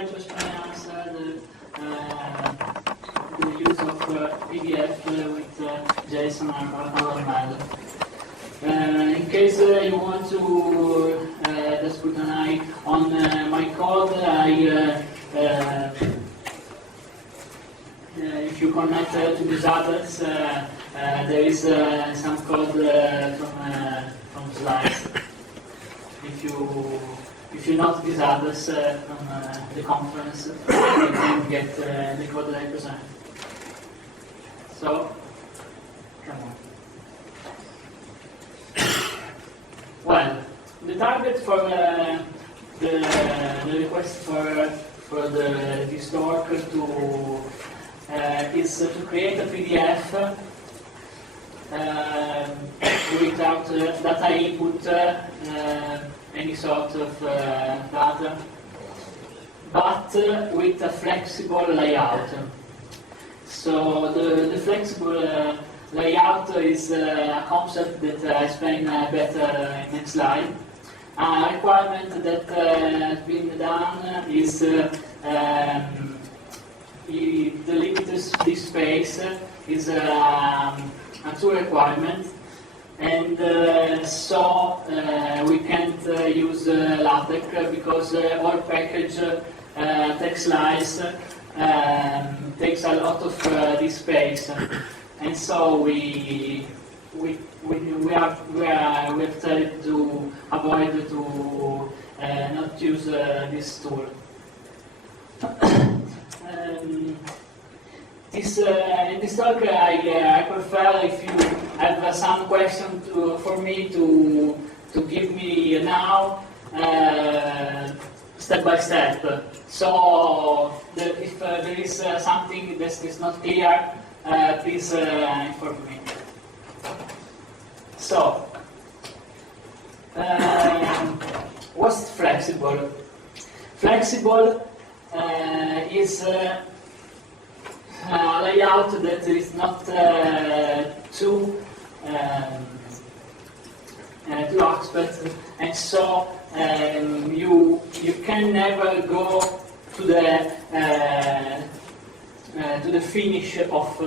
try to experience the use of PDF with JSON or RML. In case you want to just put an eye on my code, if you connect to these others, there is some code from slides. If you note these others from the conference, you can get the code that I present. So, come on. Well, the target for the request for this work is to create a PDF without data input, any sort of data, but with a flexible layout. So the flexible layout is a concept that I explain better in next slide. A requirement that has been done is the limited disk space is a two requirement, and so we can't use LaTeX because all package text slice takes a lot of disk space, and so we have tried to avoid to not use this tool. In this talk, I prefer if you have some question for me to give me now, step by step. So if there is something that is not clear, please inform me. So, what's flexible? Flexible is a layout that is not too aspects, and so you can never go to the finish of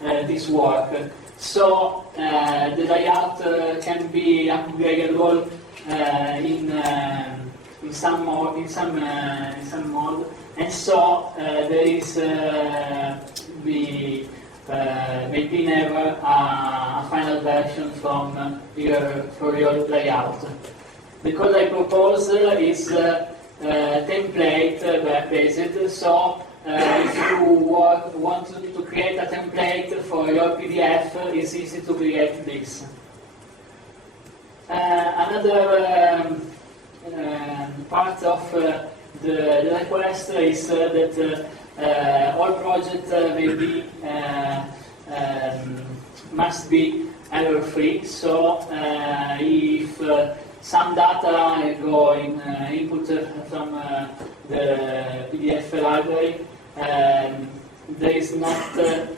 this work. So the layout can be upgradable in some mode, and so there is maybe never a final version for your layout. The code I propose is template based. So if you want to create a template for your PDF, it's easy to create this. Another part of the request is that all projects must be error-free. So if some data go in input from the PDF library, there is not the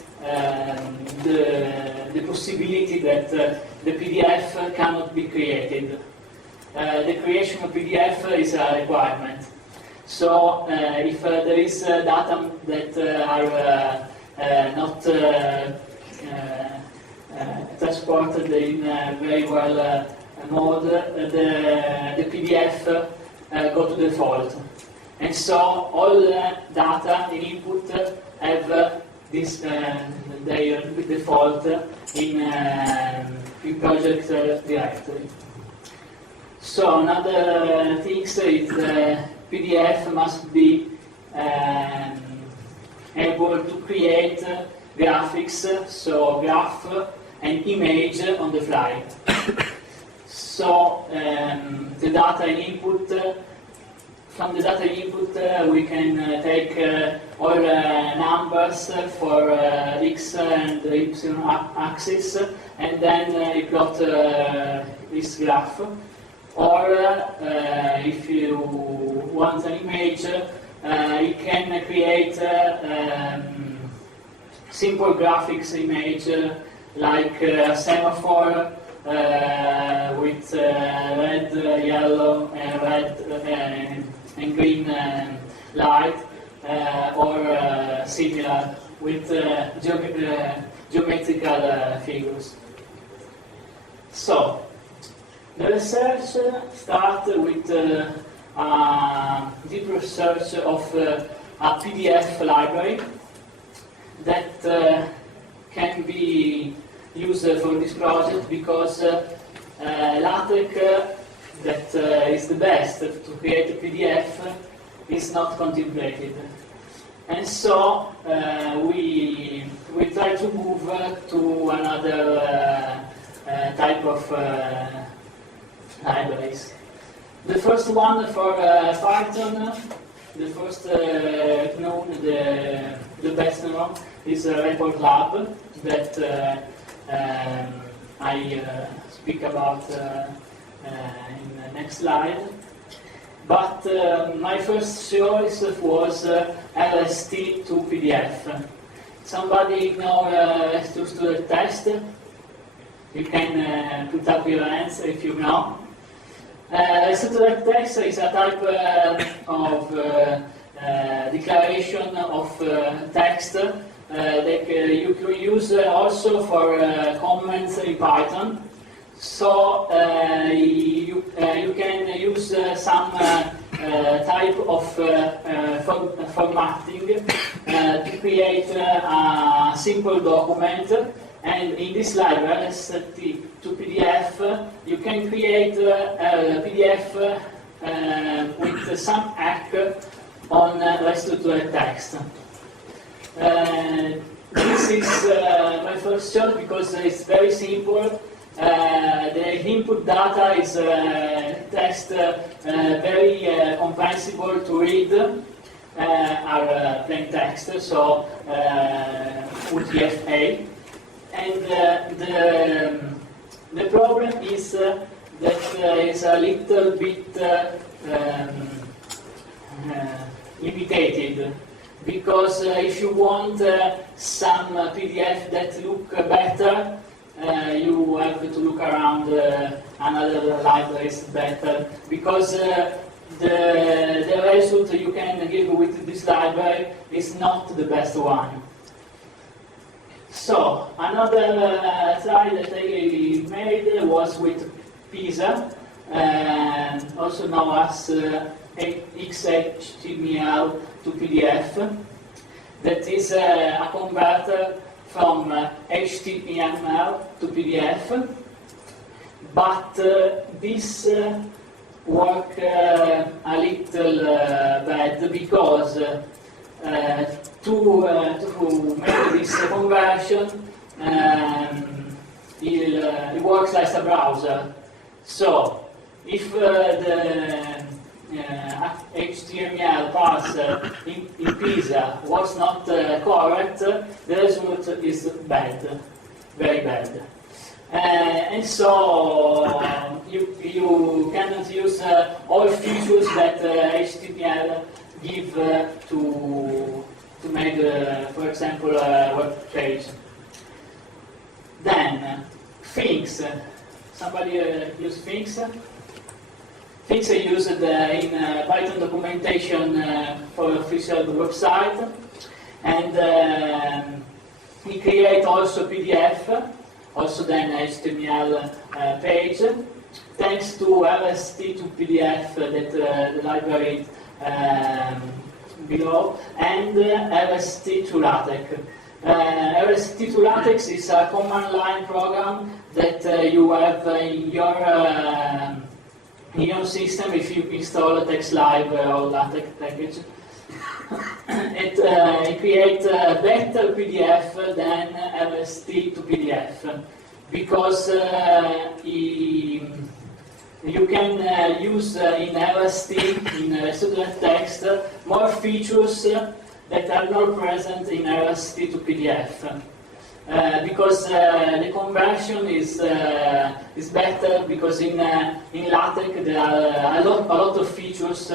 possibility that the PDF cannot be created. The creation of PDF is a requirement. So if there is data that are not transported in very well mode, the PDF go to default. And so all data in input have this their default in project directory. So another thing is PDF must be able to create graphics, so graph and image on the fly. So the data input, from the data input we can take all numbers for x and y axis, and then plot this graph. Or if you want an image, you can create simple graphics image like a semaphore with red, yellow, and red and green light, or similar with geometrical figures. So, the research starts with deep research of a PDF library that can be used for this project because LaTeX, that is the best to create a PDF, is not contemplated. And so we try to move to another type of libraries. The first one for Python, the first known, the best known, is Report Lab that I speak about in the next slide. But my first choice was LST to PDF. Somebody know to the test? You can put up your hands if you know. Structured text is a type of declaration of text that you can use also for comments in Python. So you can use some type of formatting to create a simple document. And in this library, ST to PDF, you can create a PDF with some hack on structured text. This is my first choice because it's very simple. The input data is text very comprehensible to read, are plain text, so UTF-8. And the problem is that it's a little bit limited, because if you want some PDF that look better, you have to look around another libraries better, because the result you can give with this library is not the best one. So, another slide that I made was with PISA, also known as XHTML to PDF. That is a converter from HTML to PDF, but this work a little bad, because to make this conversion, it works as a browser. So, if the HTML parser in PISA was not correct, the result is bad, very bad. And so you cannot use all features that HTML give to make, for example, a web page. Then, things. Somebody use things? Things are used in Python documentation for official website, and we create also PDF, also then HTML page, thanks to LST to PDF that the library below, and LST to LaTeX. LST to LaTeX is a command line program that you have in your system if you install a TextLive or LaTeX package. It creates a better PDF than LST to PDF, because you can use in LST, in structured text, more features that are not present in LST to PDF. Because the conversion is better, because in LaTeX there are a lot of features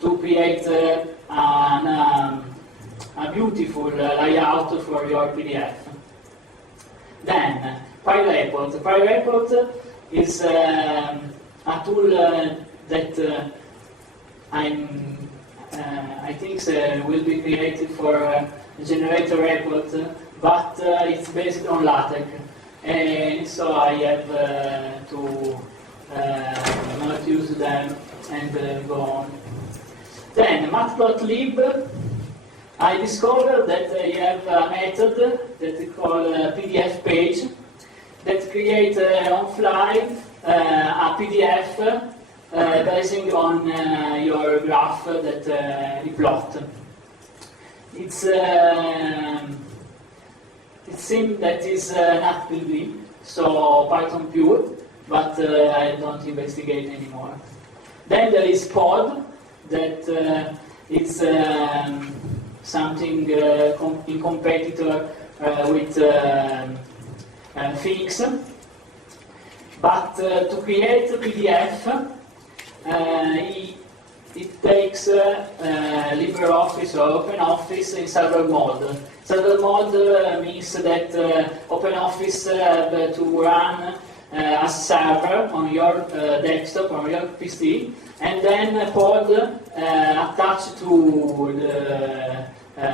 to create a beautiful layout for your PDF. Then, PyReport. PyReport is a tool that I'm I think will be created for generate a report, but it's based on LaTeX, and so I have to not use them and go on. Then matplotlib, I discovered that I have a method that we call PDF page that creates on fly a PDF based on your graph that you plot. It seems that is not built-in, so Python pure, but I don't investigate anymore. Then there is pod, that is something in competitor with Phoenix. But to create a PDF, it takes LibreOffice or OpenOffice in server mode. Server mode means that OpenOffice have to run a server on your desktop, on your PC, and then pod attached to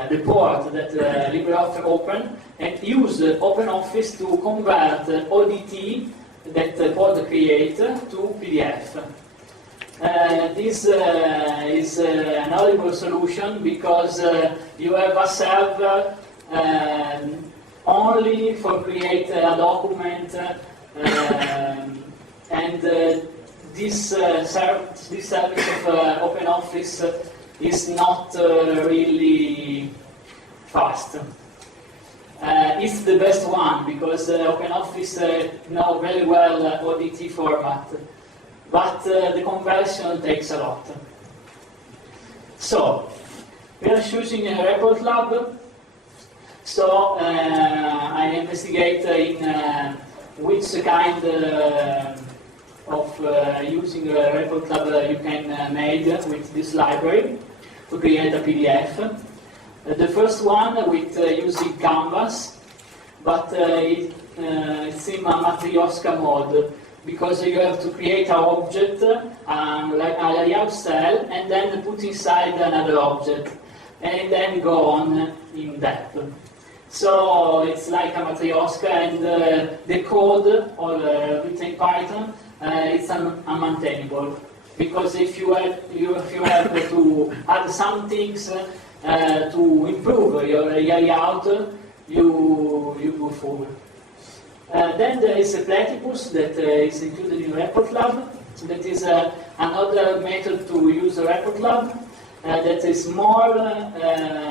the port that LibreOffice open, and use OpenOffice to convert ODT that pod create to PDF. This is an horrible solution because you have a server only for create a document, and this service of OpenOffice is not really fast. It's the best one because OpenOffice knows very well ODT format, but the conversion takes a lot. So, we are choosing a report lab. So, I investigate in which kind of using a report lab you can make with this library to create a PDF. The first one with using Canvas, but it's in a Matryoshka mode, because you have to create an object, like a layout cell, and then put inside another object, and then go on in depth. So it's like a Matryoshka, and the code, or written in Python, it's unmaintainable, because if you have to add some things to improve your layout, you go forward. Then there is a Platypus that is included in Report Lab. That is another method to use a Report Lab that is more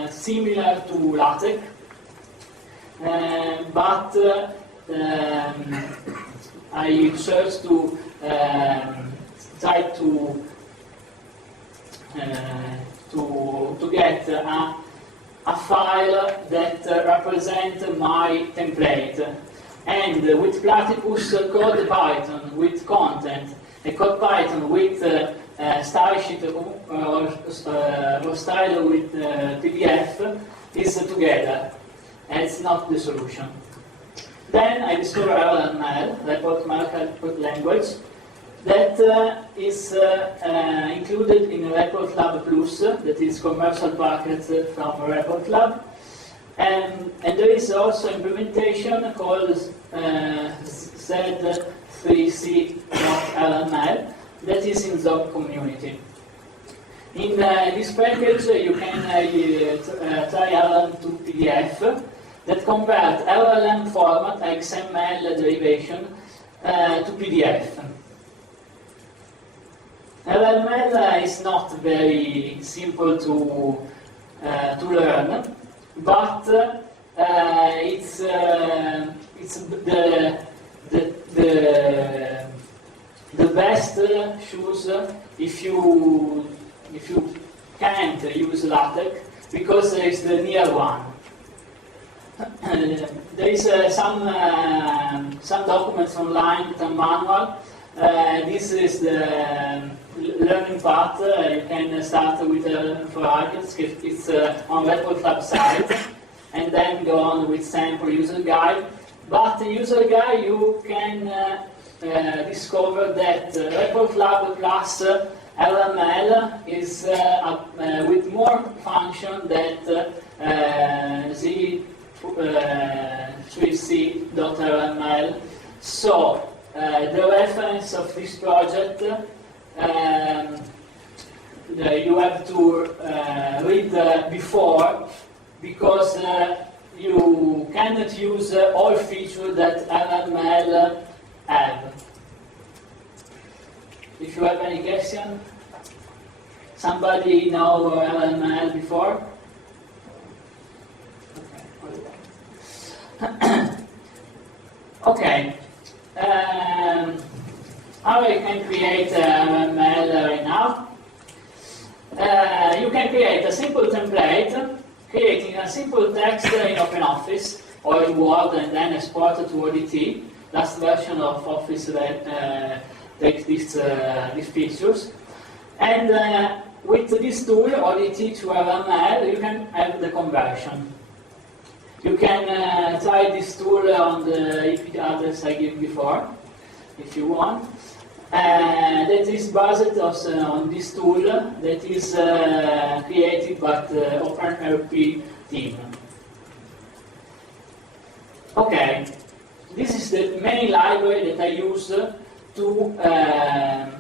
similar to LaTeX, but I searched to try to get a file that represents my template. And with Platypus code Python with content, a code Python with style sheet or style with PDF is together, and it's not the solution. Then I discovered RML, report markup language, that is included in Report Lab Plus, that is commercial package from Report Lab. And there is also implementation called Z3C.rml that is in the community. In this package you can try LLM to PDF that convert LLM format, XML derivation, to PDF. LML is not very simple to learn, but it's the best choose if you can't use LaTeX, because it's the near one. There is some documents online with a manual. This is the learning part. You can start with for arguments. It's on Report Lab site, and then go on with sample user guide. But the user guide you can discover that Report Lab Plus RML is with more function than z3c.rml. So the reference of this project you have to read before, because you cannot use all features that RML have. If you have any question, somebody know RML before? Okay. How you can create RML right now? You can create a simple template, creating a simple text in OpenOffice or in Word, and then export it to ODT. Last version of Office takes these features. And with this tool, ODT to RML, you can have the conversion. You can try this tool on the IP address I gave before, if you want. That is based also on this tool that is created by the OpenRP team. Okay, this is the main library that I use to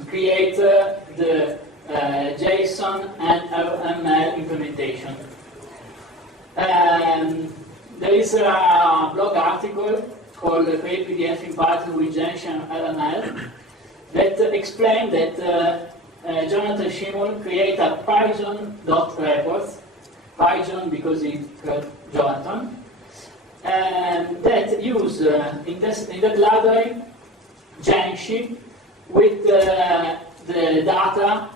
create the JSON and RML implementation. There is a blog article called Create PDF in Python with JSON and RML that explains that Jonathan Schimel created a Python.report, Python because it's called Jonathan, that use in that library Genshi with the data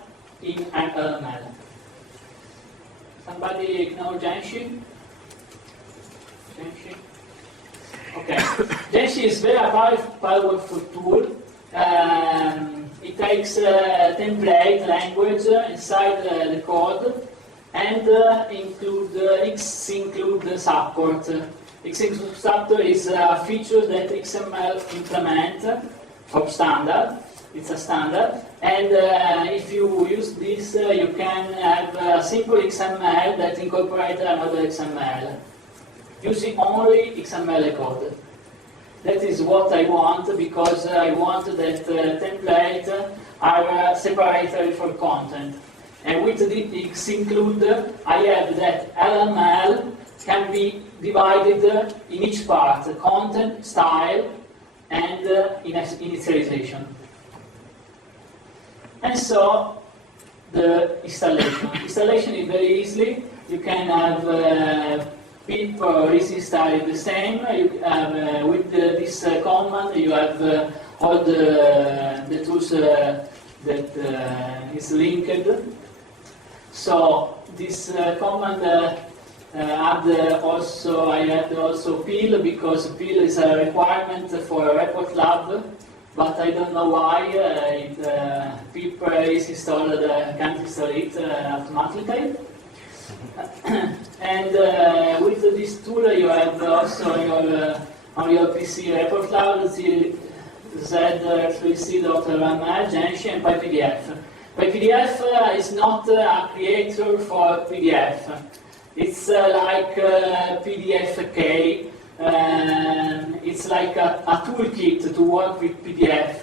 in RML. Somebody know Genshi? Genshi? Okay. Genshi is very powerful tool. It takes template language inside the code and include support. X-include support is a feature that XML implement for standard. It's a standard, and if you use this, you can have a simple XML that incorporates another XML using only XML code. That is what I want, because I want that template are separated from content. And with the X-include, I have that RML can be divided in each part: content, style, and initialization. And so the installation. Installation is very easy. You can have pip or easy style the same. You have, with this command, you have all the tools that is linked. So this command I had also PIL, because PIL is a requirement for a report lab. But I don't know why pip is installed, can't install it automatically. And with this tool, you have also on your PC report lab z3c.rml, Genshi, and PyPDF. PyPDF is not a creator for PDF. It's like PDFK. It's like a toolkit to work with PDF.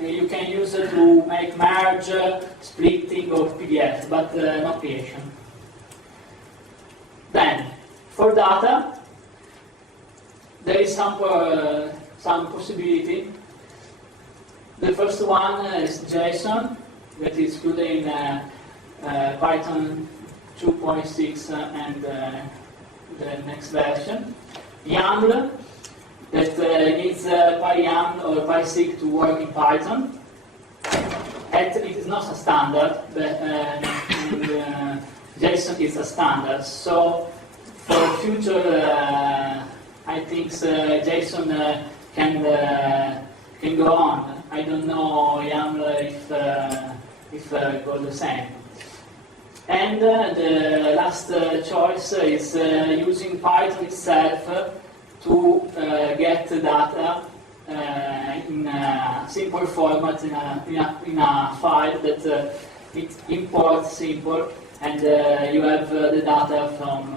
You can use it to make merge, splitting of PDF, but not creation. Then, for data, there is some possibility. The first one is JSON, that is included in Python 2.6 and the next version. YAML, that needs PyYAML or PySig to work in Python. And it is not a standard, but JSON is a standard. So for future, I think JSON can go on. I don't know YAML if go the same. And the last choice is using Python itself to get data in a simple format in a file that it imports simple, and you have the data from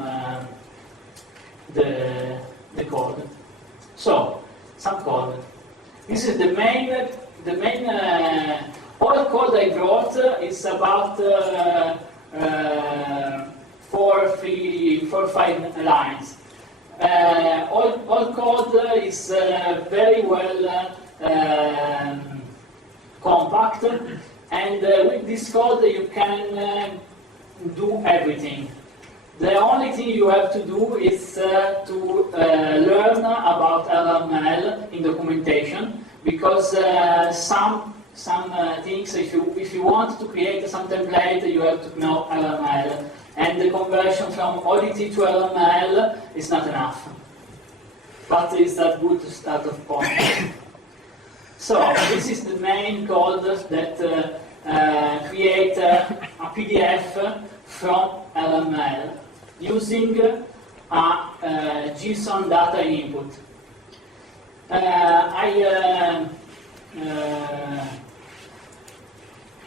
the code. So, some code. This is the main all code I wrote is about 4-5 lines. All code is very well compact, and with this code you can do everything. The only thing you have to do is to learn about RML in documentation, because some things, if you want to create some template, you have to know RML, and the conversion from ODT to RML is not enough. But it's a good start of point. So this is the main code that create a PDF from RML using a JSON data input.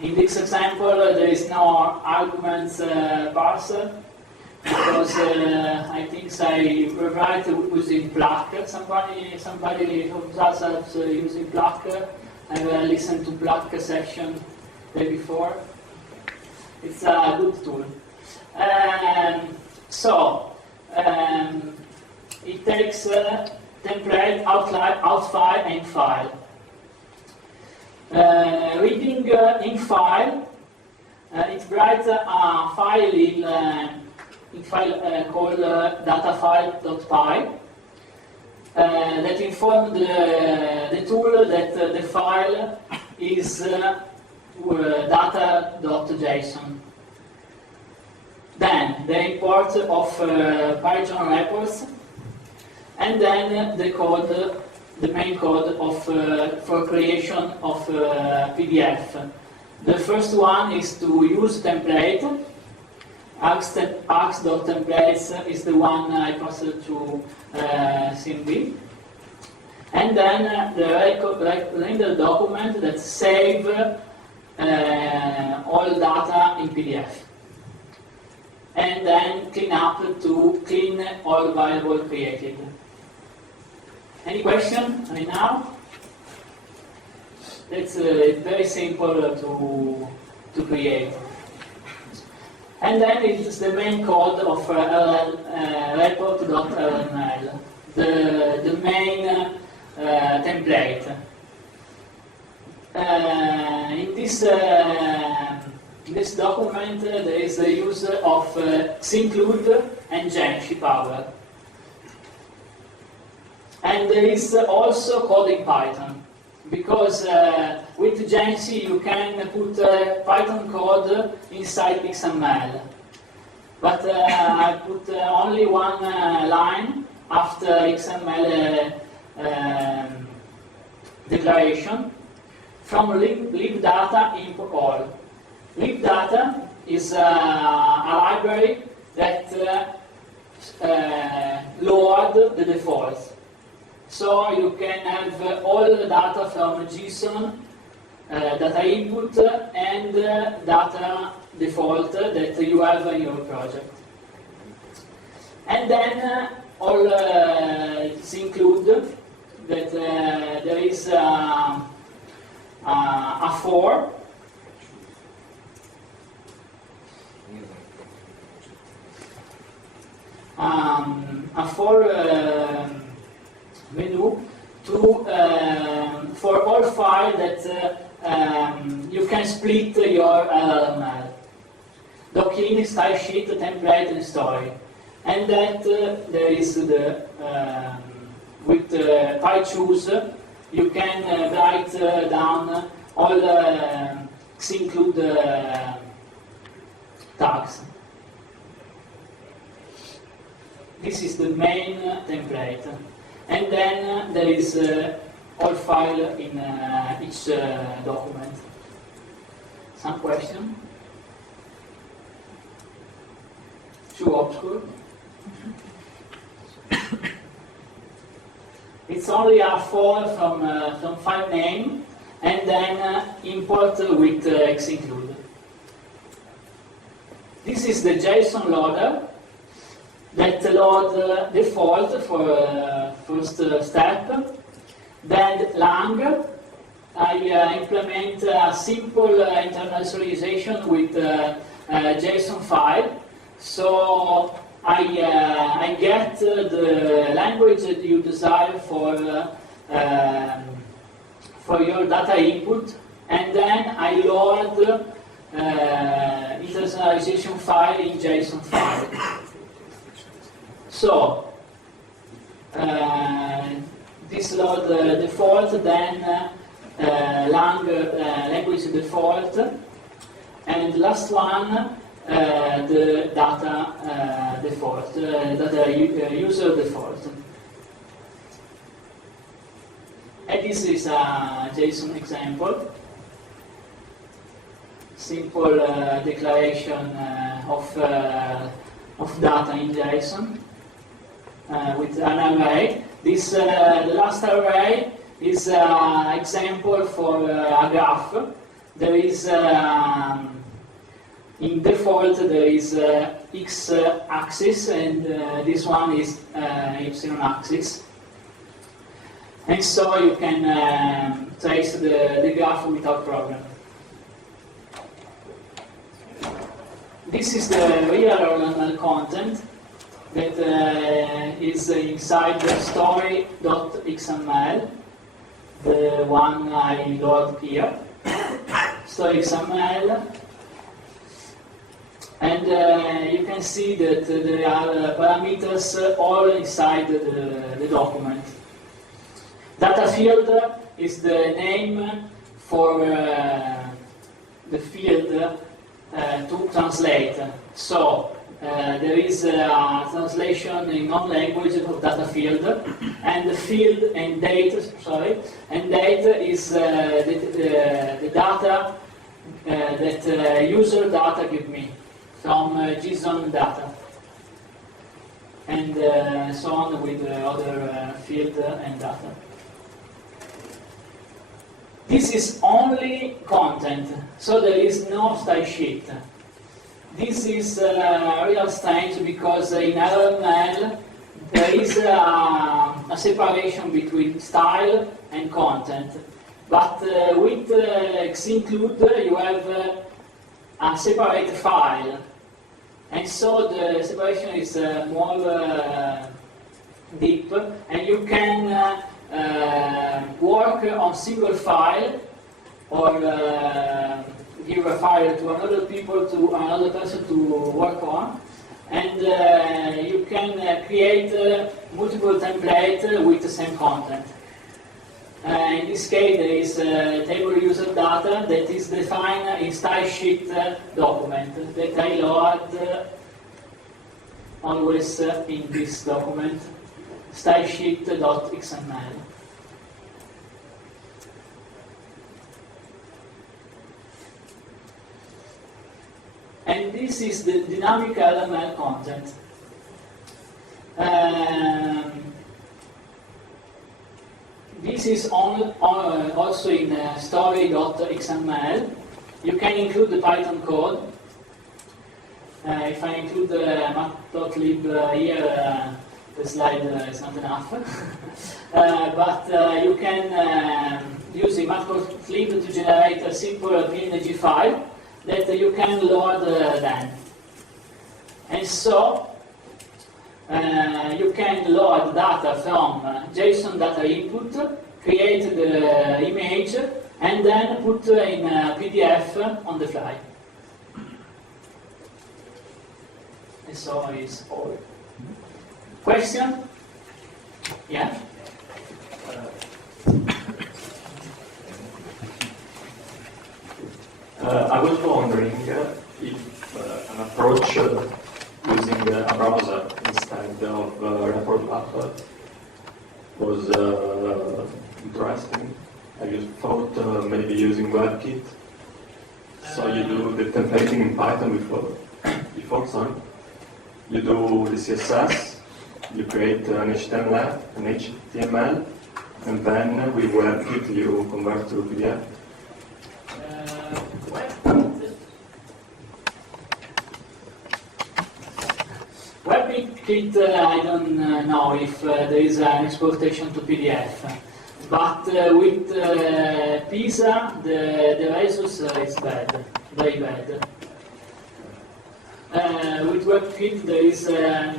In this example, there is no arguments parser, because I think I rewrite using pluck. Somebody who does that using pluck. I listened to pluck session the day before. It's a good tool. It takes template, outfile, and file. Reading in file, it writes a file in file called datafile.py that informs the tool that the file is data.json. Then the import of Python reports, and then the code, the main code of for creation of PDF. The first one is to use template. Ax.templates is the one I posted to CMB. And then the render document that save all data in PDF. And then clean up to clean all variables created. Any question right now? It's very simple to create. And then it's the main code of report.rml, the main template. In this document, there is the use of Synclude and Genshi power. And there is also code in Python, because with Genshi you can put Python code inside XML. But I put only one line after XML declaration from libdata import all. Libdata is a library that load the defaults. So you can have all the data from JSON, data input, and data default that you have in your project. And then all include that there is a for. A for menu to for all file that you can split your docking, style sheet, template, and story, and that there is the with PyChoose you can write down all include tags. This is the main template. And then there is all file in each document. Some question? Too obscure? It's only a for from file name, and then import with x-include. This is the JSON loader that load default for first step. Then lang, I implement a simple internationalization with JSON file. So I get the language that you desire for your data input, and then I load internationalization file in JSON file. So this load default, then lang language default, and last one the data default, data user default. And this is a JSON example. Simple declaration of data in JSON with an array. This the last array is an example for a graph. There is in default there is x-axis, and this one is y-axis. And so you can trace the graph without problem. This is the real RML content that is inside the story.xml, the one I load here, story.xml. And you can see that there are parameters all inside the document. Data field is the name for the field to translate. So there is a translation in non-language of data field, and the field and date, and date is the data that user data give me from JSON data, and so on with other field and data. This is only content, so there is no style sheet. This is real strange because in RML there is a separation between style and content. But with x-include you have a separate file. And so the separation is more deep, and you can work on single file, or give a file to another person to work on, and you can create multiple templates with the same content. In this case, there is table user data that is defined in style sheet document that I load always in this document, stylesheet.xml. And this is the dynamic RML content. This is also in story.xml. You can include the Python code. If I include the matplotlib here, the slide is not enough. But you can use the matplotlib to generate a simple PNG file that you can load then. And so you can load data from JSON data input, create the image, and then put in PDF on the fly. And so is all. Question? Yeah? I was wondering if an approach using a browser instead of report app was interesting. I just thought maybe using WebKit. So you do the templating in Python before, you do the CSS, you create an HTML, And then with WebKit you convert to PDF? WebKit, I don't know if there is an exportation to PDF, but with PISA the results is bad, very bad. With WebKit there is I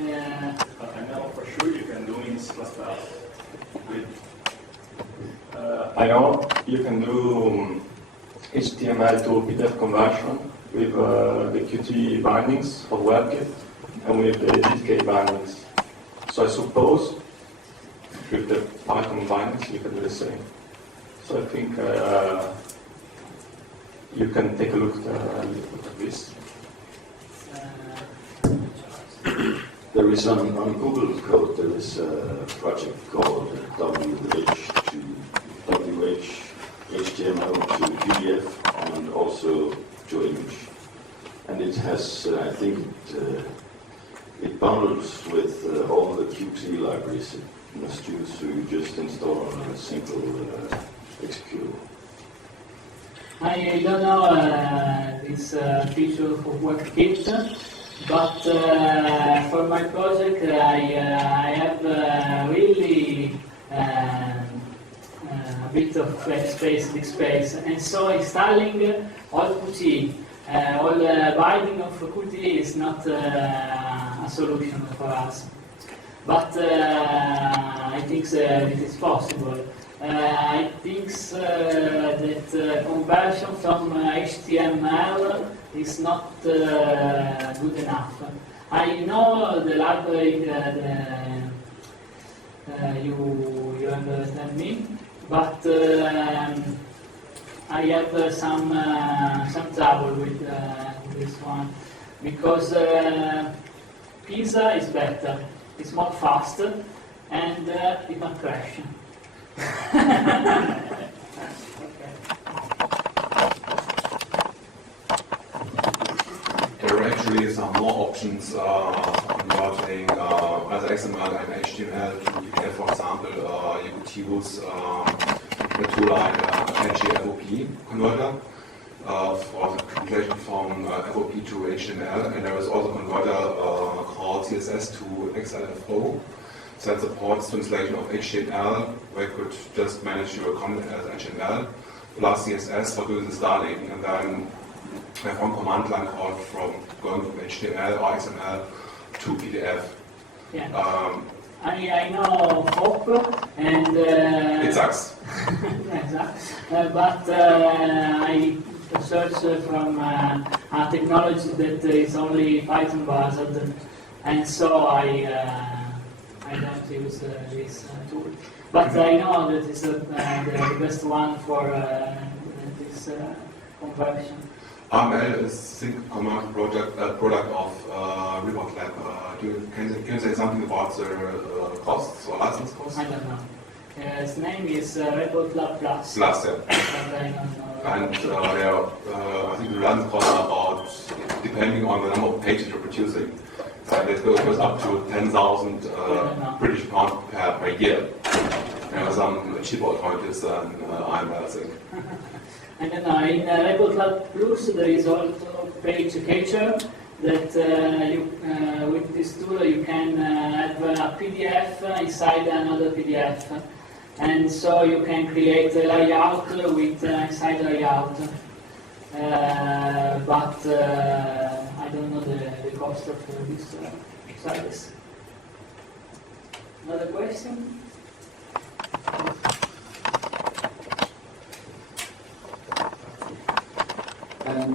know for sure you can do in C++. I know you can do HTML to PDF conversion with the Qt bindings of WebKit and with the DK bindings. So I suppose with the Python bindings you can do the same. So I think you can take a look at this. There is on Google Code, there is a project called HTML to PDF and also to image. And it has, I think, it bundles with all the Qt libraries it must use, so you just install a simple executable. I don't know this feature for WebKit, but for my project I have really a bit of big space, and so installing all Qt, all binding of Qt is not a solution for us. But I think it is possible. I think that conversion from HTML is not good enough. I know the library you understand me, but I have some trouble with this one because PISA is better. It's more faster and it not crash. There are actually some more options converting either XML and HTML to PDF. For example, you could use a tool like HTFOP converter for the translation from FOP to HTML, and there is also a converter called CSS to XLFO that supports translation of HTML, where you could just manage your content as HTML plus CSS for doing the styling, and then have one command line called from going from HTML or XML to PDF. Yeah. I know FOP and it sucks. But I search from a technology that is only Python based, and so I don't use this tool. But I know that is the best one for this conversion. RML is a command product of Report Lab. Can you say something about the costs or license costs? I don't know. His name is Report Lab Plus. Plus, yeah. I don't know. And I think the license costs are about, depending on the number of pages you're producing, it goes up to 10,000 British pounds per year. There are some cheaper alternatives than RML, I think. I don't know. In Report Lab Plus there is also page catcher that with this tool you can have a PDF inside another PDF, and so you can create a layout with inside layout. But I don't know the cost of this service. Another question?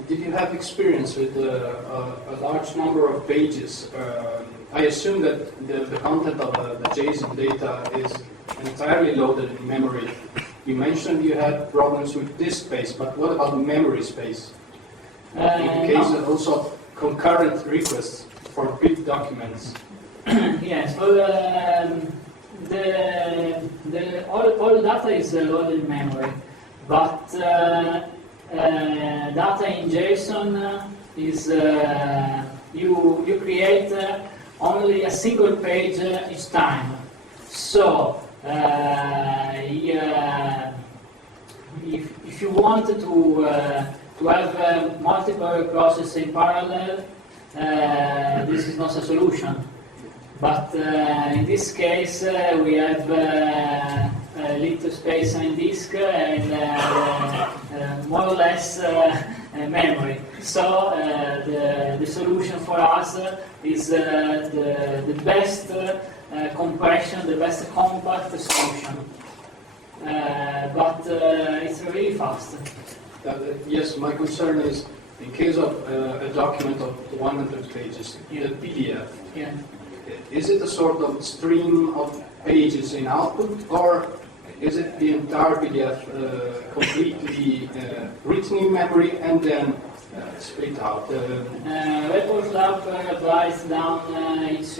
Did you have experience with a large number of pages? I assume that the content of the JSON data is entirely loaded in memory. You mentioned you had problems with disk space, but what about memory space? In the case of also concurrent requests for big documents. Yes, well, all data is loaded in memory, but data in JSON is you create only a single page each time. So if you want to have multiple processes in parallel, this is not a solution. But in this case, we have a little space on disk and more or less memory. So the solution for us is the best compression, the best compact solution. But it's really fast. Yes, my concern is in case of a document of 100 pages, in a PDF, Yeah. is it a sort of stream of pages in output, or is it the entire PDF completely written in memory and then split out? Report Lab writes down each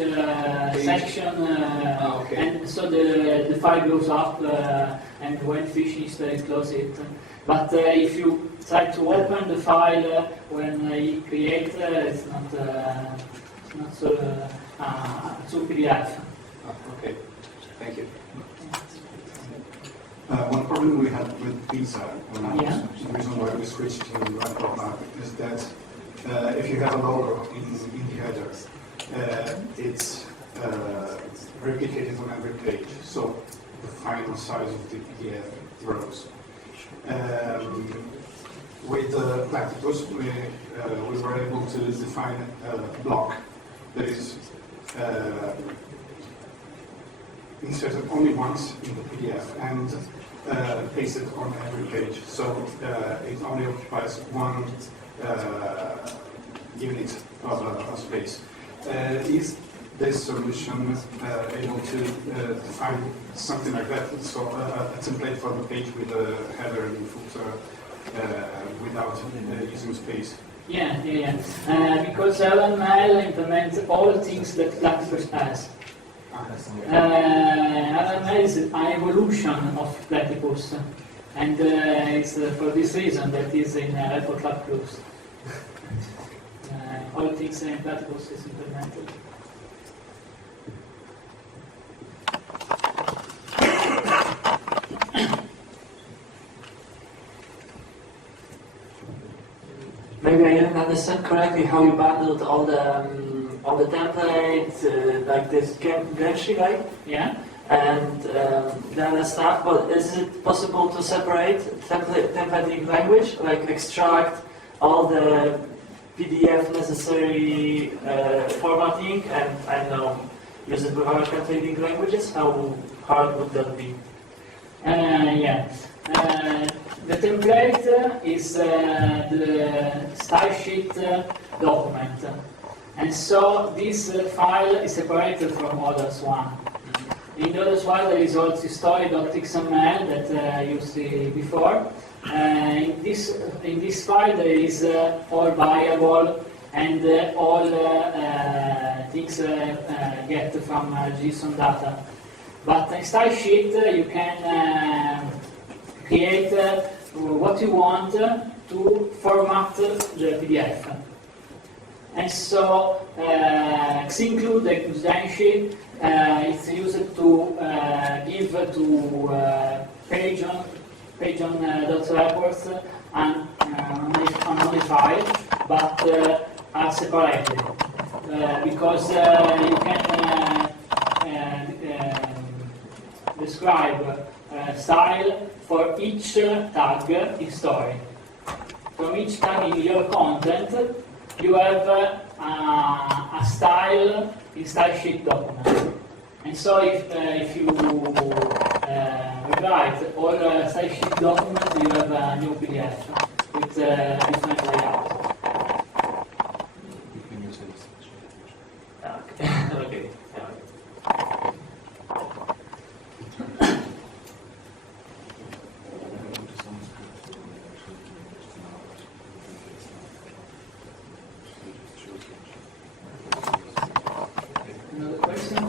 section, Okay. and so the file goes up, and when finished, they close it. But if you try to open the file when you create, it's not so PDF. Okay, thank you. One problem we had with Pizza, Yeah. the reason why we switched to RML is that if you have a logo in the header, it's replicated on every page, so the final size of the PDF grows. With Platypus, we were able to define a block that is inserted only once in the PDF and pasted on every page. So it only occupies one unit of space. Is this solution able to define something like that? So a template for the page with a header and footer without using space? Yeah. Because RML implements all things that Platypus has. RML is an evolution of Platypus, and it's for this reason that is in Report Lab Plus. All things in Platypus is implemented. Maybe I didn't understand correctly how you bundled all the templates, like this Genshin, right? Yeah. And the other stuff. But is it possible to separate templating language, like extract all the PDF necessary formatting, and I don't know, use it with other templating languages? How hard would that be? Yeah. The template is the style sheet document, and so this file is separated from others one. In the others one there is also story.xml that you see before. In this file there is all variable and all things get from JSON data. But in style sheet you can create what you want to format the PDF. And so include the design sheet. It's used to give to page on .reports and unmodified, but are separated because you can describe style for each tag in story. From each tag in your content, you have a style in style sheet document. And so if you rewrite all style sheet documents, you have a new PDF with different layout. Okay. Another question?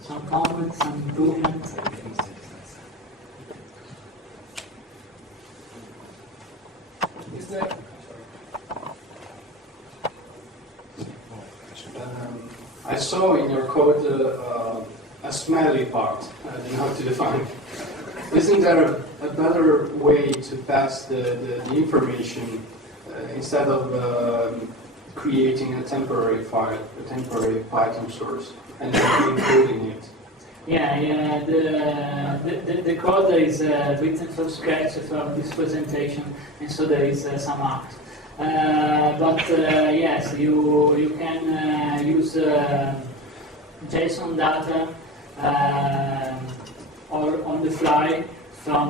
Some comments, some improvements? Is there? saw in your code a smelly part. I don't know how to define. Isn't there a better way to pass the information instead of creating a temporary file, a temporary Python source, and then including it? Yeah. The code is written from scratch from this presentation, and so there is some art. But yes, you can use JSON data or on the fly from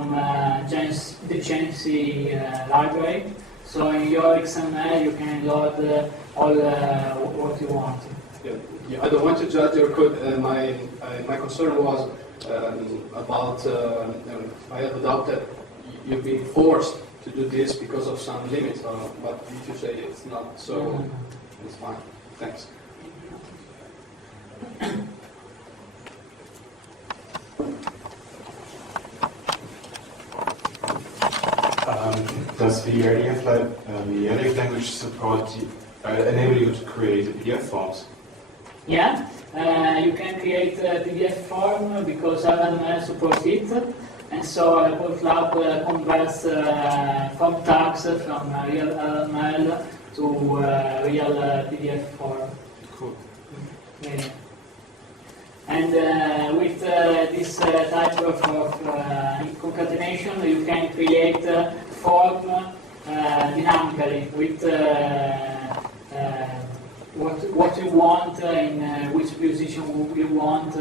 the JSON library. So in your XML you can load all what you want. Yeah, I don't want to judge your code. My concern was about I have a doubt that you've been forced to do this because of some limits, but if you say it's not so, it's fine. Thanks. Does the RDF language support enable you to create PDF forms? Yeah, you can create a PDF form because RML supports it, and so Report Lab converts form tags from real RML to real PDF form. Cool. Yeah. And with this type of concatenation, you can create a form dynamically with what you want, in which position you want,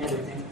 everything.